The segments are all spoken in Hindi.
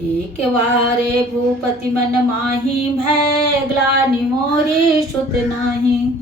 एक बारे भूपति मन माही, भय ग्लानि मोरी सुत नाही।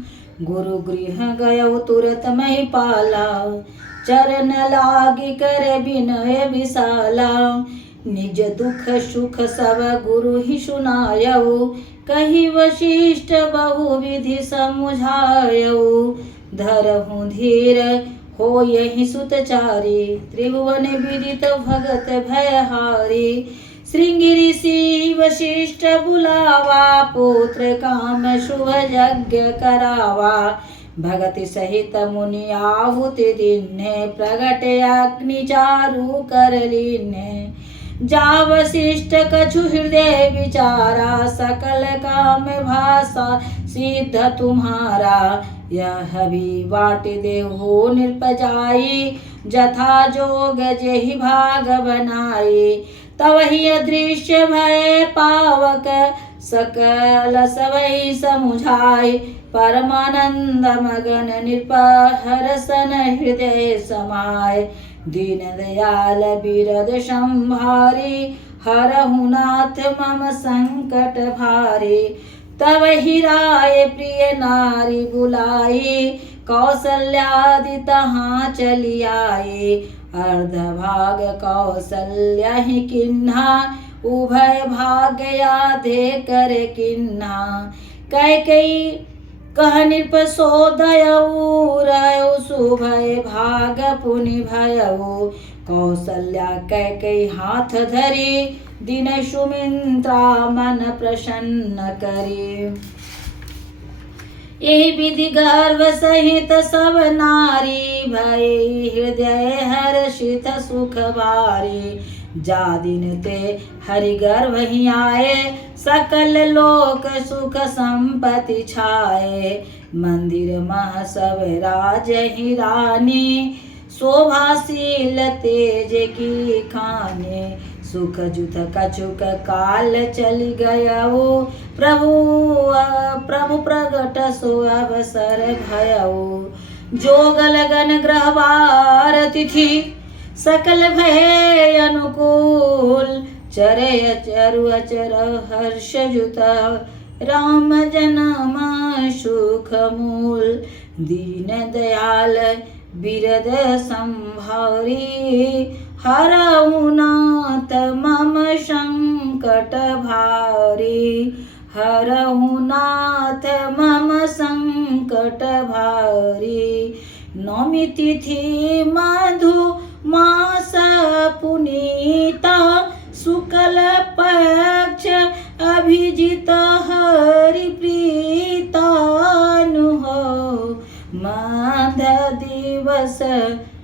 गुरु गृह गयो तुरत महि पाला, चरण लागी कर बिनय विशाला। निज दुख सुख सब गुरु ही सुनायऊ, कही वशिष्ठ बहु विधि समुझायऊ। धरहु धीर हो यही सुतचारी, त्रिभुवन विदित भगत भयहारी। श्रृंगी ऋषि वशिष्ठ बुलावा, पुत्र काम शुभ यज्ञ करावा। भगति सहित मुनि आहुति दीन्हे, प्रगट अग्नि चारु कर लीन्हे। जा वशिष्ठ कछु हृदय विचारा, सकल काम भाषा सिद्ध तुम्हारा। यह भी बाटि देहु निरपजाई, जथा जोग जेहि भाग बनाई। तब ही अदृश्य भय पावक, सकल सबई समुझाई। परमानंद मगन नृप हरसन हृदय समाय। दीन दयाल बिरद संभारी, हरहु नाथ मम संकट भारी। तब ही राय प्रिय नारी बुलाई, कौसल्यादि तहाँ चली आई। अर्ध भाग कौसल्या ही किन्हा, उभय भाग यादे कर किन्हा। कैकेयी कह नृप सोदयऊ, रयो सुभय भाग पुनि भयऊ। कौसल्या कैकेयी हाथ धरी, दिन सुमित्रा मन प्रसन्न करी। यही विधि गर्भ सहित सब नारी, भई हृदय हर्षित सुख भारी। जा दिन ते हरि गर्भ ही आए, सकल लोक सुख संपत्ति छाए। मंदिर मह सब राज ही रानी, शोभाशील तेज की खाने। सुख जुत कछुक काल चली गयऊ, प्रभु प्रगट सो अवसर भयऊ। जोग लगन ग्रहवार तिथि, सकल भय अनुकूल। चरे अचरु अचर हर्ष जुत, राम जन्म सुख मूल। दीन दयाल बिरद संभारी, हरहु नाथ मम संकट भारी। हरहु नाथ मम संकट भारी। नौमी तिथि मधु मास पुनीता, शुक्ल पक्ष अभिजित हरि प्रीतानु हो। मध दिवस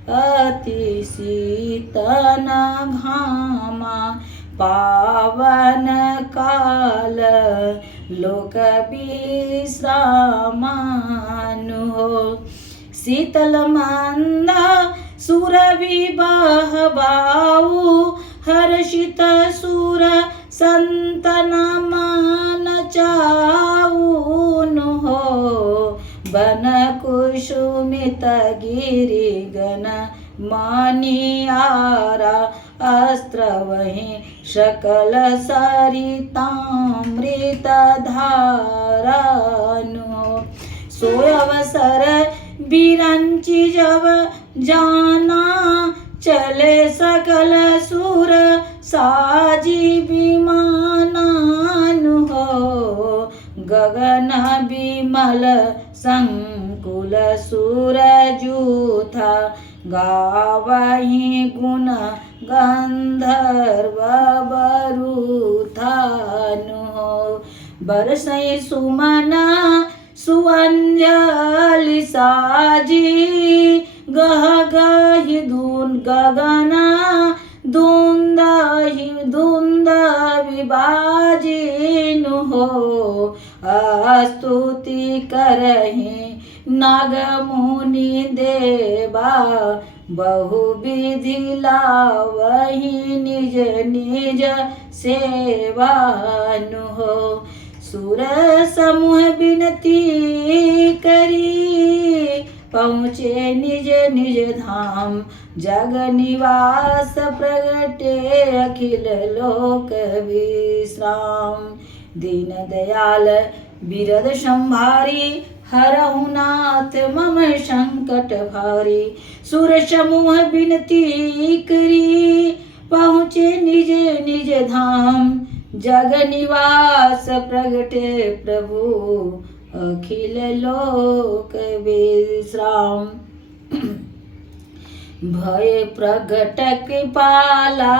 अति शीतन घामा, पावन काल लोक विश्रामानु हो। शीतल मंद सुर विवाह बाऊ, हर्षित सुर संतन मन चाऊन हो। बन कुसुमित गिरि गण मानियारा, अस्त्र वही सकल सरितामृत धारानु। सो अवसर बिरंचि जब जाना, चले सकल सुर साजी विमानानु हो। गगन विमल संकुल सुर जूथा, गावहि गुण गंधर्व बरुथानु हो। बरसई सुमना सुअंजलि साजी, गह गहि धुन गगना धुंद विभाजिनु हो। स्तुति करहि नाग मुनि देवा, बहु विधि लावहि निज निज सेवानु हो। सुर समूह बिनती करी, पहुँचे निज निज धाम। जग निवास प्रगटे अखिल लोक विश्राम। दीन दयाल बिरद संभारी, हरहु नाथ मम संकट भारी। सुर समूह बिनती करी, पहुँचे निज निज धाम। जग निवास प्रगटे प्रभु अखिल लोक विश्राम। भय प्रगट कृपाला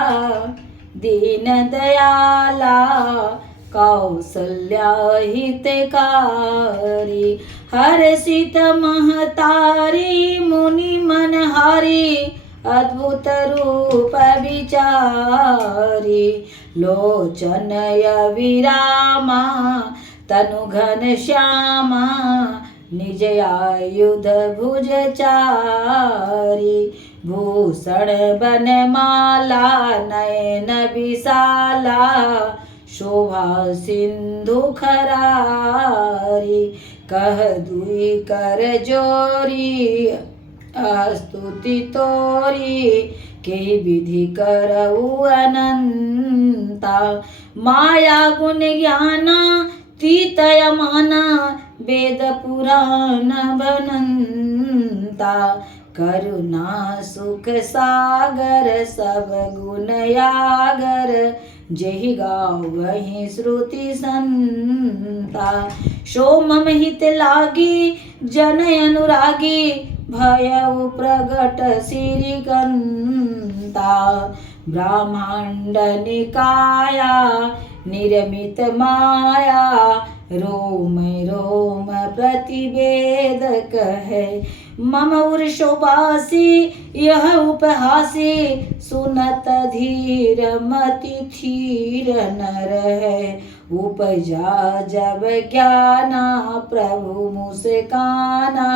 दीन दयाला, कौसल्या हितकारी। हर्षित महतारी मुनि मनहारी, अद्भुत रूप विचारी। लोचन विरामा तनु घन श्यामा, निज आयुध भुज चारी। भूषण बनमाला नयन विशाला, शोभा सिंधु खरारी। कह दुई कर जोरी, स्तुति तोरी। के विधि करऊ अनंता, माया गुण ज्ञाना तीतय माना। वेद पुराण बनंता, करुणा सुख सागर सब गुण यागर। जेहि गावहि श्रुति संता, सो मम हित लागी जन अनुरागी। भयउ प्रगट श्रीकंता, ब्रह्मांड निकाया निर्मित माया। रोम रोम प्रतिवेद कहे, मम उर्षोवासी यह उपहासी। सुनत धीर मति थीर न रहे, उपजा जब ज्ञाना प्रभु मुस्काना।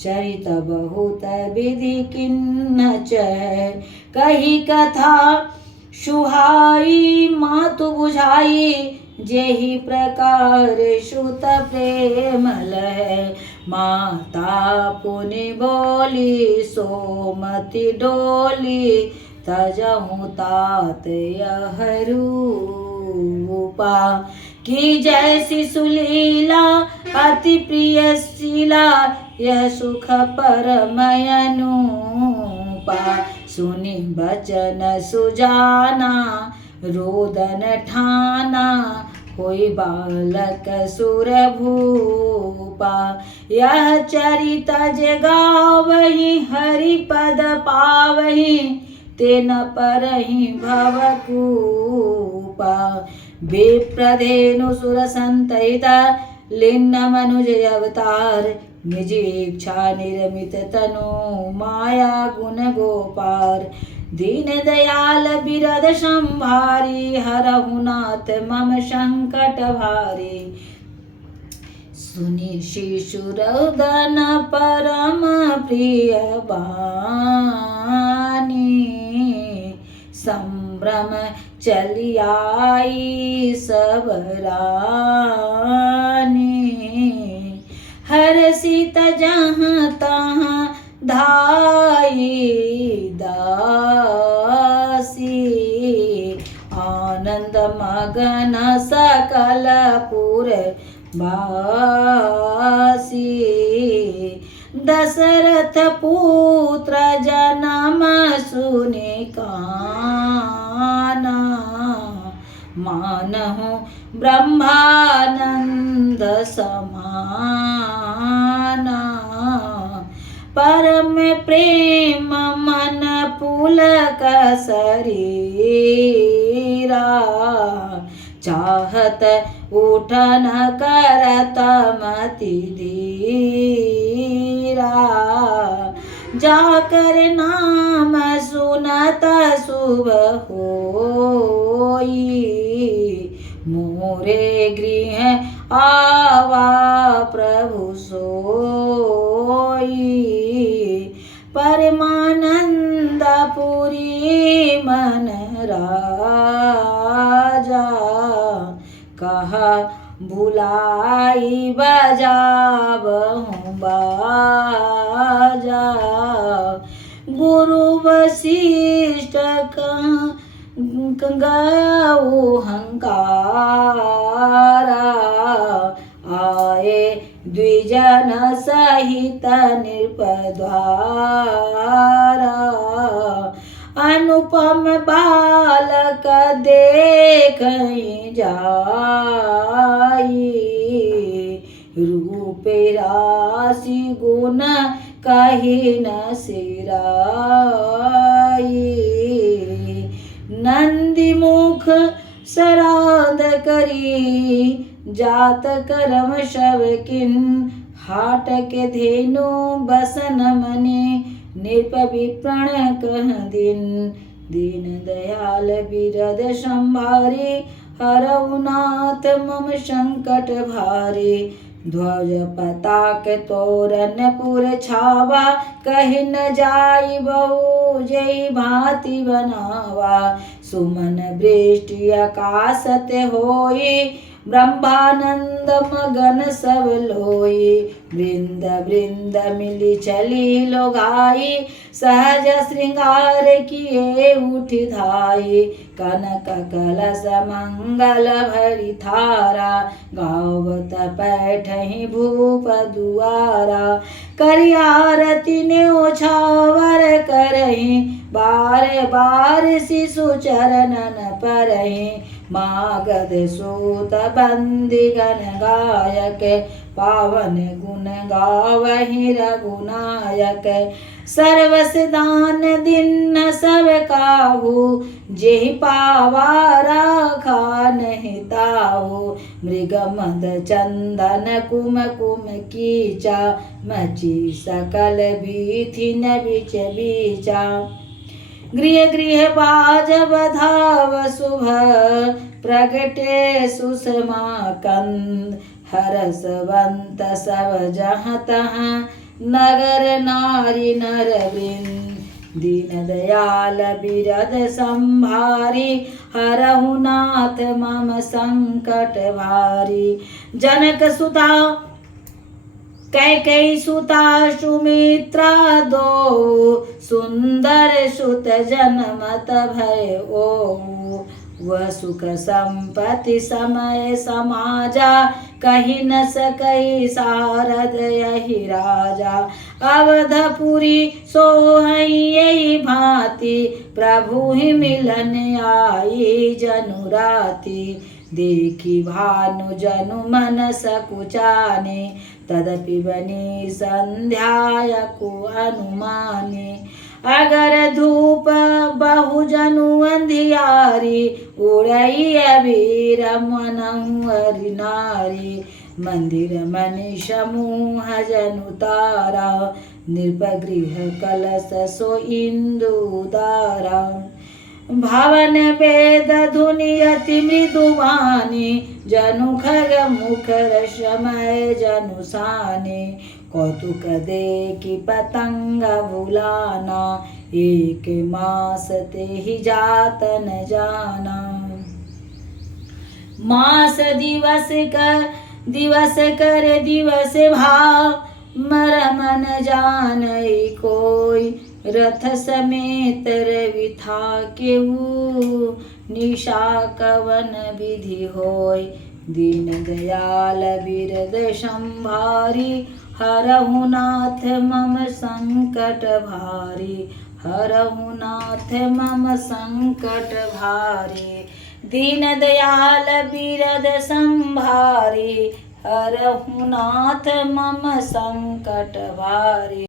चरित बहुत विधि किन्न चै, कही कथा सुहाई मातु बुझाई। जेहि प्रकार सुत प्रेम लहै, माता पुनि बोली सोमति डोली। तजहु तात यह रूपा, की जैसी सुलीला अति प्रिय शीला। यह सुख परमय अनुपा, सुनि बचन सुजाना रोदन ठाना। होई बालक सुर भूपा, यह चरित जे गावहि हरि पद पावहि। तेन परहि भवकूपा, विप्रधेनु सुर संतहिता। लिन्न मनुज अवतार, निज इच्छा निर्मित तनु। माया गुण गोपार, दीन दयाल बिरद संभारी। हरहु नाथ मम संकट भारी। सुनि शिशुरदन परम प्रिय बानी। संभ्रम चली आई सब रानी। हर्षित जहाँ तहाँ धाई दासी। आनंद मगन सकल पुर वासी। दशरथ पुत्र जन्म सुनि काना। मानहु ब्रह्मानंद समाना। परम प्रेम मन पुलक शरीरा। चाहत उठन करत मति धीरा। जाकर नाम सुनत शुभ होई। मोरे गृह आवा प्रभु सोई। परमानंद पुरी मन राजा। कहा बुलाई बजाबहु बाजा। राजा। गुरु वशिष्ठ गयो हंकारा, आए द्विजन सहित नृपद्वारा। अनुपम बालक देखहि जाई, रूप राशि गुण कहि न सिराई। नंदी मुख सराध करी, जात कर्म शव किन, हाट के धेनु बसन मने, नृप विप्रण कह दिन। दीन दयाल बिरद संभारी, हरऊ नाथ मम संकट भारी। ध्वज पताक तोरण पुर छावा, कहि न जाई बहु जय भांति बनावा। सुमन वृष्टि आकाशत होई, ब्रह्मानंद मगन सब लोई। वृंद वृंद मिली चली लोगाई, सहज श्रृंगार किए उठ धाई। कनक कलश मंगल भरी थारा, गावत पैठहि भूप दुआरा। करि आरती न्योछावर करहि, बार बार शिशु चरणन परहि। मागध सूत बंदी गण गायक, पावन गुण गावहि रघुनायक। सर्वस दान दीन सब काहू, जेहि पावा राखा नहीं ताहू। मृग मद चंदन कुम कुम कीचा, मची सकल बीथिन बिच बीचा। गृह गृह बाजब धाव शुभ, प्रगटे सुषमा कंद। हरसवंत सब जहाँ तहाँ, नगर नारी नर वृंद। दीन दयाल बिरद संभारी, हरहु नाथ मम संकट भारी। जनक सुता कैकेयी सुता सुमित्रा दो, सुंदर सुत जनमत भय ओहु। वह सुख संपत्ति समय समाजा, कहि न सकई सारद यही राजा। अवधपुरी सोहई यही भांति, प्रभु ही मिलन आई जनु राति। देखी भानु जनु मन सकुचाने, तदपि बनी संध्या को अनुमाने। अगर धूप बहु जनु अंधियारी, उड़ई अबीर मनहु हरि नारी। मंदिर मनीष समूह जनु तारा, नृपगृह कलश सो इंदु दारा। भवन वेद धुनि अति मृदुवानी, जनु खग मुखर समय जनु साने। कौतुक देखि पतंग भुलाना, एक मास ते ही जात न जाना। मास दिवस कर दिवस भाव, मर मन जानई कोई। रथ समेत रवि था केहू, निशा कवन विधि होय। दीन दयाल बिरद संभारी, हरहु नाथ मम संकट भारी। हरहु नाथ मम संकट भारी। दीन दयाल बिरद संभारी, हरहु नाथ मम संकट भारी।